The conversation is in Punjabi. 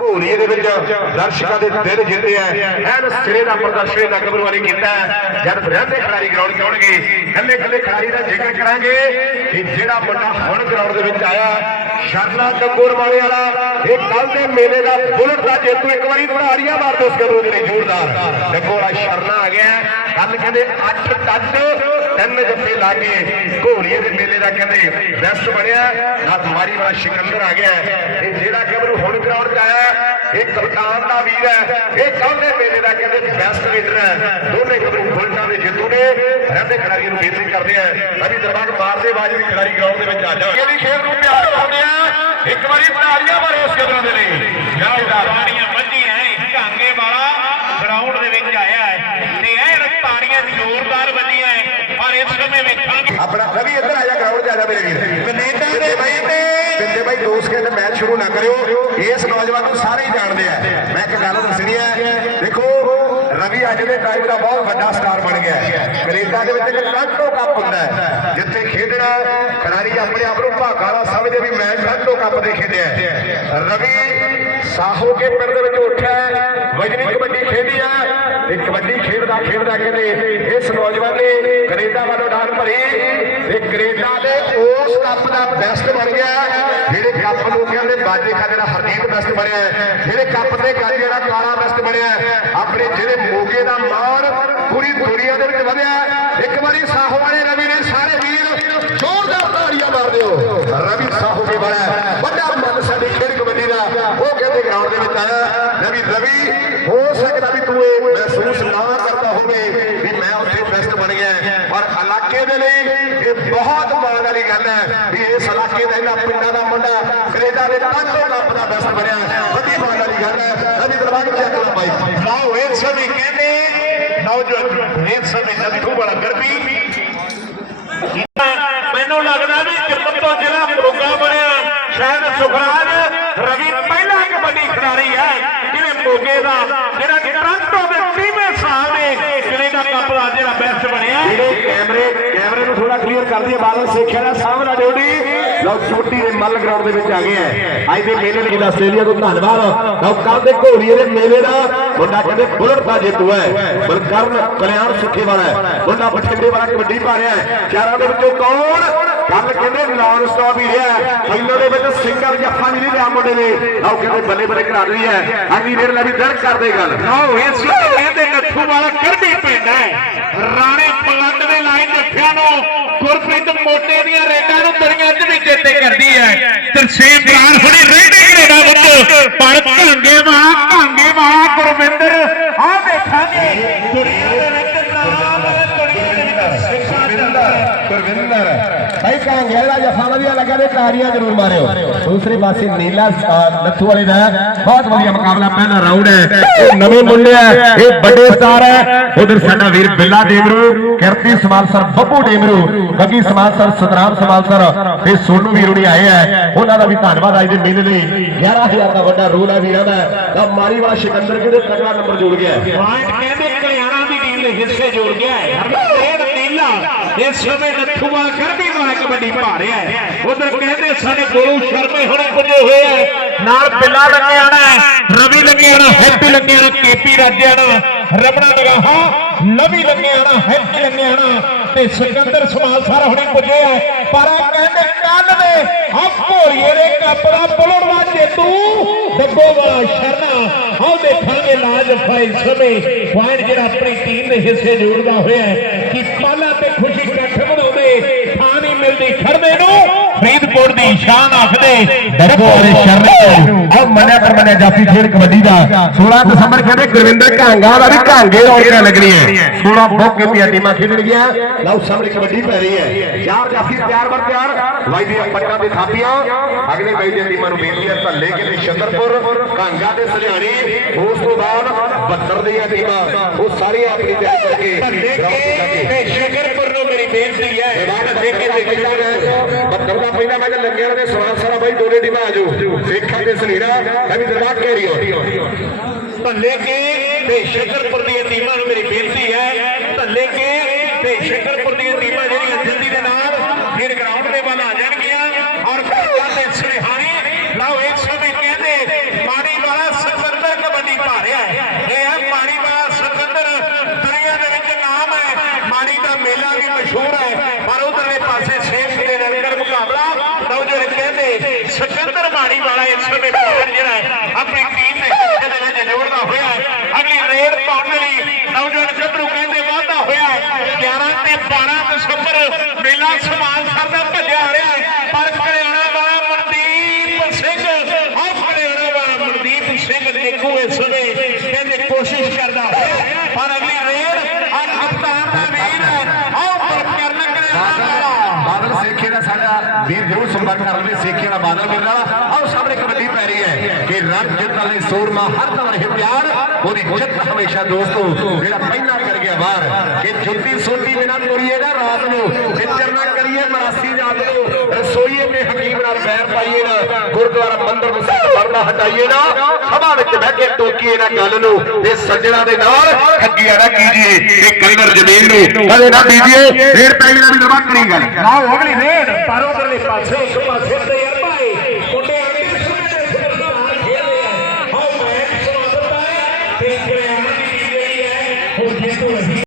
ਘੋਰੀਏ ਦੇ ਵਿੱਚ ਦਰਸ਼ਕਾਂ ਦੇ ਦਿਲ ਜਿੱਤੇ ਐ ਐਨ ਸਿਰੇ ਦਾ ਪ੍ਰਦਰਸ਼ਨ ਇਹਨਾਂ ਗੱਭਰੂਆਂ ਕੀਤਾ ਜਦ ਰਹਿੰਦੇ ਖਿਡਾਰੀ ਗਰਾਊਂਡ 'ਚ ਕੱਲੇ ਕੱਲੇ ਖਿਡਾਰੀ ਦਾ ਜ਼ਿਕਰ ਕਰਾਂਗੇ ਕਿ ਜਿਹੜਾ ਮੁੰਡਾ ਹੁਣ ਗਰਾਊਂਡ ਦੇ ਵਿੱਚ ਆਇਆ ਸ਼ਰਨਾ ਗੱਗੋਰ ਵਾਲੇ ਵਾਲਾ, ਇਹ ਕੱਲ ਦੇ ਮੇਲੇ ਦਾ ਬੁਲਟ ਦਾ ਜੇਤੂ ਇੱਕ ਵਾਰੀ ਤਾੜੀਆਂ ਮਾਰ ਦਿਓ ਉਸ ਗੱਭਰੂ ਦੇ ਲਈ ਜ਼ੋਰਦਾਰ। ਦੇਖੋ ਸ਼ਰਨਾ ਆ ਗਿਆ। ਕੱਲ ਕਹਿੰਦੇ 8 ਟੱਚ ਤਿੰਨ ਜੱਫੇ ਲਾ ਕੇ ਘੋੜੀਏ ਦੇ ਮੇਲੇ ਦਾ ਕਹਿੰਦੇ ਬੈਸਟ ਬਣਿਆ ਆ ਮਾਰੀ ਵਾਲਾ ਸਿਕੰਦਰ ਆ ਗਿਆ। ਇਹ ਜਿਹੜਾ ਗੱਭਰੂ ਹੁਣ ਗਰਾਊਂਡ 'ਚ ਆਇਆ, ਇਹ ਕਪਤਾਨ ਦਾ ਵੀਰ ਹੈ। ਇਹ ਕੱਲ ਮੇਲੇ ਦਾ ਕਹਿੰਦੇ ਬੈਸਟ ਲੀਡਰ ਹੈ। ਦੋਨੇ ਗੱਭਰੂ ਬੁਲਟਾਂ ਦੇ ਜੇਤੂ ਨੇ ਰਹਿੰਦੇ ਖਿਡਾਰੀਆਂ ਨੂੰ ਬੇਨਤੀ ਕਰਦੇ ਆ। ਅਭੀ ਦਰਬਾਰ ਮਾਰਦੇ ਬਾਜ ਵੀ ਖਿਡਾਰੀ ਗਰਾਊਂਡ ਦੇ ਵਿੱਚ ਆ ਜਾਣ। ਇਹਦੀ ਖੇਡ ਨੂੰ ਪਿਆਰ ਪਾਉਂਦੇ ਆ। ਇੱਕ ਵਾਰੀ ਤਾੜੀਆਂ ਮਾਰੋ ਉਸ ਗੱਭਰੂ ਦੇ ਲਈ। ਜਥੇਦਾਰ ਤਾੜੀਆਂ ਵੱਜੀਆਂ ਹੈ ਵਾਲਾ ਗਰਾਊਂਡ ਦੇ ਵਿੱਚ ਆਇਆ ਹੈ। ਤੇ ਇਹ ਤਾੜੀਆਂ ਜ਼ੋਰਦਾਰ ਵੱਜੀਆਂ ਹੈ ਪਰ ਇਸ ਸਮੇਂ ਵੇਖਾਂਗੇ ਆਪਣਾ ਰਵੀ ਇੱਧਰ ਆ ਜਾ ਗਰਾਊਂਡ ਤੇ ਆ ਜਾ ਮੇਰੇ ਵੀਰ। ਕੈਨੇਡਾ ਦੇ ਬਾਈ ਪਿੰਦੇ ਬਾਈ ਦੋ ਸਕਿੰਟ ਮੈਚ ਸ਼ੁਰੂ ਨਾ ਕਰਿਓ। ਇਸ ਨੌਜਵਾਨ ਨੂੰ ਸਾਰੇ ਹੀ ਜਾਣਦੇ ਆ। ਮੈਂ ਇੱਕ ਗੱਲ ਦੱਸਣੀ ਹੈ ਦੇਖੋ ਰਵੀ ਅੱਜ ਦੇ ਟਾਈਮ ਦਾ ਬਹੁਤ ਵੱਡਾ ਸਟਾਰ ਬਣ ਗਿਆ। ਹੈ ਕੈਨੇਡਾ ਦੇ ਵਿੱਚ ਇੱਕ ਕੱਪ ਹੁੰਦਾ ਹੈ। ਜਿੱਥੇ ਖੇਡਣਾ ਖਿਡਾਰੀ ਆਪਣੇ ਆਪ ਨੂੰ ਭਾਗਾ ਵਾਲਾ ਸਮਝਦੇ ਵੀ ਮੈਂ ਟ੍ਰਾਂਟੋ ਕੱਪ ਦੇ ਖੇਡਿਆ। ਰਵੀ ਸਾਹੋ ਕੇ ਪਿੰਡ ਦੇ ਵਿੱਚ ਉੱਠਿਆ ਵਜਨੀ ਕਬੱਡੀ ਖੇਡੀ ਹੈ। ਇਹ ਕਬੱਡੀ ਖੇਡਦਾ ਖੇਡਦਾ ਕਹਿੰਦੇ। ਇਸ ਨੌਜਵਾਨ ਨੇ ਕੈਨੇਡਾ ਵੱਲੋਂ ਡਾਨ ਭਰੀ। ਤੇ ਕੈਨੇਡਾ ਦੇ ਉਸ ਕੱਪ ਦਾ ਬੈਸਟ ਬਣ ਗਿਆ। ਜਿਹੜੇ ਕੱਪ ਨੂੰ ਕਹਿੰਦੇ ਬਾਜੇ ਖਾਨੇ ਦਾ ਹਰਜੀਤ ਬੈਸਟ ਬਣਿਆ। ਜਿਹੜੇ ਕੱਪ ਦੇ ਕੱਜ ਜਿਹੜਾ ਕਾਲਾ ਬੈਸਟ ਬਣਿਆ। ਆਪਣੇ ਜਿਹੜੇ ਮੋਗੇ ਦਾ ਮਾਣ ਪੂਰੀ ਦੁਨੀਆ ਦੇ ਵਿੱਚ ਵਧਿਆ। ਇੱਕ ਵਾਰੀ ਸਾਹੋ ਵਾਲੇ ਰਵੀ ਨੇ ਸਾਰੇ ਵੀਰ ਜ਼ੋਰਦਾਰ ਤਾੜੀਆਂ ਮਾਰ ਦਿਓ। ਰਵੀ ਸਾਹੋ ਕੇ ਵਾਲਾ ਵੱਡਾ ਮਨ ਸਾਡੀ ਖੇਡ ਕਬੱਡੀ ਦਾ। ਉਹ ਕਹਿੰਦੇ ਗਰਾਊਂਡ ਦੇ ਵਿੱਚ ਆਇਆ। ਰਵੀ ਰਵੀ ਹੋ ਸਕਦਾ ਵੀ ਤੂੰ ਇਹ ਮਹਿਸੂਸ ਨਾ ਕਰਦਾ ਹੋਵੇ ਵੀ ਮੈਂ ਉੱਥੇ ਬੈਸਟ ਬਣ ਗਿਆ ਪਰ ਇਲਾਕੇ ਦੇ ਲਈ ਇਹ ਬਹੁਤ ਮਾਣ ਵਾਲੀ ਗੱਲ ਹੈ ਵੀ ਇਸ ਇਲਾਕੇ ਦਾ ਇਹਨਾਂ ਪਿੰਡਾਂ ਦਾ ਮੁੰਡਾ ਕੈਨੇਡਾ ਦੇ ਟਾਂਟੋ ਕੱਪ ਦਾ ਬੈਸਟ ਬਣਿਆ ਵੱਡੀ ਮਾਣ ਵਾਲੀ ਗੱਲ ਹੈ ਰਵੀ ਦਰਬਾਰ ਚੈੱਕ ਕਰੋ ਬਾਈ ਲਓ ਇਸ ਸਮੇਂ ਕਹਿੰਦੇ ਨੌਜਵਾਨ ਇਸ ਸਮੇਂ ਨੱਥੂ ਵਾਲਾ ਗਰਬੀ ਮੈਨੂੰ ਲੱਗਦਾ ਵੀ ਕਿਰਤ ਤੋਂ ਜ਼ਿਲ੍ਹਾ ਮੋਗਾ ਬਣਿਆ ਸ਼ਾਇਦ ਸੁਖਰਾਜ ਰਵੀ ਪਹਿਲਾ ਕਬੱਡੀ ਖਿਡਾਰੀ ਹੈ ਜਿਹਨੇ ਮੋਗੇ ਦਾ ਜਿਹੜਾ ਟ੍ਰਾਂਟੋ ਦੇ ਟੀਮੇ ਸਾਹਮਣੇ ਕੈਨੇਡਾ ਕੱਪ ਦਾ ਜਿਹੜਾ ਬੈਸਟ ਬਣਿਆ। ਜਿਹੜੇ ਕੈਮਰੇ ਕੈਮਰੇ ਨੂੰ ਥੋੜਾ ਕਲੀਅਰ ਕਰ ਦਈਏ ਬਾਦਲ ਸੇਖਿਆ ਦਾ ਸਾਹਮਣਾ ਡਿਊਟੀ। ਲਓ ਛੋਟੀ ਦੇ ਮੱਲ ਗਰਾਊਂਡ ਦੇ ਵਿੱਚ ਆ ਗਏ ਆ ਅੱਜ ਦੇ ਮੇਲੇ ਲਈ ਆਸਟ੍ਰੇਲੀਆ ਤੋਂ ਧੰਨਵਾਦ। ਲਓ ਕੱਲ ਦੇ ਘੋੜੀਏ ਦੇ ਮੇਲੇ ਦਾ ਮੁੰਡਾ ਕਹਿੰਦੇ ਬੁਲਟ ਦਾ ਜੇਤੂ ਹੈ। ਬਲਕਰਨ ਕਲਿਆਣ ਸੁੱਖੇ ਵਾਲਾ ਹੈ। ਮੁੰਡਾ ਬਠਿੰਡੇ ਵਾਲਾ ਕਬੱਡੀ ਪਾ ਰਿਹਾ ਹੈ। ਚਾਰਾਂ ਦੇ ਵਿੱਚੋਂ ਕੌਣ ਕੱਲ ਕਹਿੰਦੇ ਨਾਨ ਸਟਾਪ ਹੀ ਰਿਹਾ ਪਹਿਲੋਂ ਦੇ ਵਿੱਚ ਸਿੰਗਲ ਜੱਫਾ ਨਹੀਂ ਲਿਆ ਮੁੰਡੇ ਨੇ ਲਓ ਕਹਿੰਦੇ ਬੱਲੇ ਬੱਲੇ ਕਰਾ ਰਹੀ ਹੈ। ਅਗਲੀ ਰੇਡ ਲੈ ਵੀ ਦਰਦ ਕਰਦੇ ਗੱਲ। ਲਓ, ਇਸ ਵੇਲੇ ਨੱਥੂ ਵਾਲਾ ਕਰਦੀ ਪੈਂਦਾ ਹੈ। ਰਾਣੇ ਪਲੰਡ ਦੇ ਲਾਈਨ ਜੱਫਿਆਂ ਨੂੰ ਗੁਰਪ੍ਰੀਤ ਮੋਟੇ ਦੀਆਂ ਰੇਡਾਂ ਨੂੰ ਦੁਨੀਆ 'ਚ ਵੀ ਚੇਤੇ ਕਰਦੀ ਹੈ। ਤਰਸੇਮ ਬਰਾੜ ਹੁਣੀ ਰਹਿੰਦੇ ਕੈਨੇਡਾ ਵਿੱਚ ਪਰ ਭਾਂਗੇ ਵਾਹ ਭਾਂਗੇ ਵਾਹ ਗੁਰਵਿੰਦਰ ਆ ਦੇਖਾਂਗੇ ਦੁਨੀਆ ਦੇ ਵਿੱਚ ਨਾਮ ਦੁਨੀਆ ਦੇ ਵਿੱਚ ਸਿੱਖਾਂ ਚੱਲਦਾ ਗੁਰਵਿੰਦਰ ਭਾਈ ਕਾਂਗੇਲਾ ਜਫਾ ਵਧੀਆ ਲੱਗਾ ਤੇ ਤਾੜੀਆਂ ਜ਼ਰੂਰ ਮਾਰਿਓ। ਦੂਸਰੇ ਪਾਸੇ ਨੀਲਾ ਅਹ, ਵਾਲੇ ਦਾ ਬਹੁਤ ਵਧੀਆ ਮੁਕਾਬਲਾ ਪਹਿਲਾ ਰਾਊਂਡ ਹੈ। ਇਹ ਨਵੇਂ ਮੁੰਡੇ ਆ ਇਹ ਵੱਡੇ ਸਟਾਰ ਹੈ। ਉਧਰ ਸਾਡਾ ਵੀਰ ਬਿੱਲਾ ਡੇਮਰੂ ਕਿਰਤੀ ਸਮਾਲਸਰ ਬੱਬੂ ਡੇਮਰੂ ਗੱਗੀ ਸਮਾਲਸਰ ਸਤਰਾਮ ਸਮਾਲਸਰ ਤੇ ਸੋਨੂ ਵੀਰ ਹੁਣੀ ਆਏ ਆ ਉਹਨਾਂ ਦਾ ਵੀ ਧੰਨਵਾਦ ਅੱਜ ਦੇ ਮੇਲੇ ਲਈ। 11000 ਦਾ ਵੱਡਾ ਰੋਲ ਹੈ ਵੀਰਾਂ ਦਾ। ਤਾਂ ਮਾਰੀ ਸਿਕੰਦਰ ਕਿਹਦੇ ਤਕੜਾ ਨੰਬਰ ਜੁੜ ਗਿਆ ਪੁਆਇੰਟ ਕਹਿੰਦੇ ਕਲਿਆਣਾ ਦੀ ਟੀਮ ਦੇ ਹਿੱਸੇ ਜੁੜ ਗਿਆ ਹੈ। ਇਸ ਸਮੇਂ ਨੱਥੂਵਾਲ ਕਰਬੀ ਵਾਲਾ ਕਬੱਡੀ ਪਾ ਰਿਹਾ ਹੈ। ਉਧਰ ਕਹਿੰਦੇ ਸਾਡੇ ਗੁਰੂ ਸ਼ਰਮੇ ਹੁਣੇ ਪੁੱਜੇ ਹੋਏ ਆ। ਨਾਲ ਬਿੱਲਾ ਲੱਗਿਆਣਾ ਰਵੀ ਲੱਗਿਆਣਾ ਹੈਪੀ ਲੱਗਿਆਣਾ ਕੇਪੀ ਰਾਜਿਆਣਾ ਰਮਣਾ ਨਗਾਹਾ ਲਵੀ ਲੱਗਿਆਣਾ ਹੈਪੀ ਲੱਗਿਆਣਾ ਤੇ ਸਿਕੰਦਰ ਸਮਾਲਸਰ ਹੁਣੇ ਪੁੱਜੇ ਆ। ਪਰ ਕਹਿੰਦੇ ਕੱਲ ਦੇ ਆ ਘੋੜੀਏ ਦੇ ਕੱਪ ਦਾ ਬੁਲੜਵਾ ਜੇਤੂ ਡੱਬੋ ਸ਼ਰਨਾ ਆਓ ਦੇਖਾਂਗੇ ਲਾਜ ਫਾਈਲ ਸਮੇਂ। ਪੁਆਇੰਟ ਜਿਹੜਾ ਆਪਣੀ ਟੀਮ ਦੇ ਹਿੱਸੇ ਜੋੜਦਾ ਹੋਇਆ ਕਿ ਪਾਲਾ ਤੇ ਖੁਸ਼ੀ ਇਕੱਠ ਬਣਾਉਂਦੇ ਥਾਂ ਨਹੀਂ ਮਿਲਦੀ ਖੜਦੇ ਨੇ। ਫਰੀਦਕੋਟ ਦੀ ਸ਼ਾਨ ਆਖਦੇ ਵਾਲੇ ਸ਼ਰਨੇ ਆ ਮੰਨਿਆ ਪਰ ਮੰਨਿਆ ਜਾਫੀ ਖੇਡ ਕਬੱਡੀ ਦਾ। 16 ਦਸੰਬਰ ਕਹਿੰਦੇ ਗੁਰਵਿੰਦਰ ਘਾਂਗਾ ਦਾ ਵੀ ਘਾਂਗੇ ਰੌਣਕਾਂ ਲੱਗਣੀਆਂ। 16 ਬਹੁਤ ਕੀਤੀਆਂ ਟੀਮਾਂ ਖੇਡਣਗੀਆਂ ਲਓ ਸਾਹਮਣੇ ਕਬੱਡੀ ਪੈ ਰਹੀ ਹੈ। ਚਾਰ ਜਾਫੀ ਤਿਆਰ ਬਰ ਤਿਆਰ ਵਾਈ ਦੀਆਂ ਪੱਟਾਂ ਦੇ ਥਾਪੀਆਂ। ਅਗਲੇ ਵਾਈ ਦੀਆਂ ਟੀਮਾਂ ਨੂੰ ਬੇਨਤੀ ਹੈ ਧੱਲੇ ਕਿਤੇ ਸ਼ੰਦਰਪੁਰ ਘਾਂਗਾ ਦੇ ਸਲਿਆਣੀ ਉਸ ਤੋਂ ਬਾਅਦ 72 ਦੀਆਂ ਟੀਮਾਂ। ਉਹ ਸਾਰੀਆਂ ਆਪਣੀ ਤਿਆਰੀ ਕਰਕੇ ਤੇ ਜਾ ਕੇ ਤੇ ਨੂੰ ਮੇਰੀ ਬੇਨਤੀ ਹੈ। ਦੇ ਕੇ ਦੇਖਿਆ ਹੈ? ਬੱਤਰ ਦਾ ਪਹਿਲਾ ਮੈਚ ਲੱਗਿਆ ਦੇ ਸਵਾਲ ਸਾਰਾ ਬਾਈ ਦੋਨੇ ਟੀਮਾਂ ਆ ਜਾਓ ਸੇਖਾਂ ਤੇ ਸਨੀਰਾ ਐਵੇਂ ਦਰਬਾਰ ਘੇਰੀ ਹੋ ਧੱਲੇ ਕੇ ਤੇ ਸ਼ਿਕਰਪੁਰ ਦੀਆਂ ਟੀਮਾਂ ਨੂੰ ਮੇਰੀ ਬੇਨਤੀ ਹੈ। ਧੱਲੇ ਕੇ ਤੇ ਸ਼ਿਕਰਪੁਰ ਦੀਆਂ ਟੀਮਾਂ ਜਿਹੜੀਆਂ ਜਲਦੀ ਦੇ ਨਾਲ ਫਿਰ ਗਰਾਊਂਡ ਦੇ ਵੱਲ ਆ ਜਾਣਗੀਆਂ ਔਰ ਧਾਰੀ ਵਾਲਾ ਇਸ ਵੇਲੇ ਬਾਹਰ ਜਿਹੜਾ ਹੈ, ਆਪਣੀ ਟੀਮ ਦੇ ਹਿੱਸੇ ਦੇ ਵਿੱਚ ਜੋੜਦਾ ਹੋਇਆ ਅਗਲੀ ਰੇਡ ਪਾਉਣ ਲਈ ਨੌਜਵਾਨ ਸਿੱਧੂ ਕਹਿੰਦੇ ਵਾਧਾ ਹੋਇਆ 11 ਤੇ 12 ਦਸੰਬਰ ਮੇਲਾ ਸਮਾਨ ਸਰ ਦਾ ਭੱਜਿਆ ਆ ਰਿਹਾ ਹੈ। ਪਰ ਕਰਿਆਣਾ ਵਾਲਾ ਮਨਦੀਪ ਸਿੰਘ ਹਰ ਕਰਿਆਣਾ ਵਾਲਾ ਮਨਦੀਪ ਸਿੰਘ ਦੇਖੋ ਇਸ ਵੇਲੇ ਕਹਿੰਦੇ ਕੋਸ਼ਿਸ਼ ਕਰਦਾ ਹੋਇਆ ਪਰ ਅਗਲੀ ਰੇਡ ਵੀਰ ਜਰੂਰ ਸੰਪਰਕ ਕਰ ਲਵੇ ਸੇਖੇ ਦਾ ਬਾਦਲ ਮੇਰੇ ਨਾਲ ਆਓ ਸਾਹਮਣੇ ਕਬੱਡੀ ਪੈ ਰਹੀ ਹੈ ਕਿ ਰੱਬ ਜਿੱਤ ਵਾਲੇ ਸੂਰਮਾ ਹਰ ਦਮ ਰਹੇ ਪਿਆਰ ਉਹਦੀ ਜਿੱਤ ਹਮੇਸ਼ਾ ਦੋਸਤੋ ਜਿਹੜਾ ਪਹਿਲਾਂ ਕਰ ਗਿਆ ਬਾਹਰ, ਕਿ ਜੁੱਤੀ ਸੋਟੀ ਬਿਨਾਂ ਤੋਰੀਏ ਨਾ ਰਾਤ ਨੂੰ, ਵਿਚਰ ਨਾ ਕਰੀਏ ਮਰਾਸੀ ਜਾਤ ਨੂੰ, ਰਸੋਈਏ ਤੇ ਹਕੀਮ ਨਾਲ ਪੈਰ ਪਾਈਏ ਨਾ, ਗੁਰਦੁਆਰਾ ਮੰਦਰ ਵਸੇ ਪਰਦਾ ਹਟਾਈਏ ਨਾ, ਸਭਾ ਵਿੱਚ ਬਹਿ ਕੇ ਟੋਕੀਏ ਨਾ ਗੱਲ ਨੂੰ ਇਹ ਸੱਜਣਾ ਦੇ ਨਾਲ ਠੱਗੀਆਂ ਨਾ ਕੀਜੀਏ ਇਹ ਕਲਰ ਜ਼ਮੀਨ ਨੂੰ, ਕਦੇ ਨਾ ਦੀਜੀਏ ਫੇਰ ਪੈਣੀ ਵੀ ਦਬਾ ਕਰੀ ਗੱਲ ਆਓ ਅਗਲੀ ਰੇਡ ਪਰ ਉਧਰਲੇ ਪਾਸੇ ਇੱਕ ਪਾਸੇ ਤੇ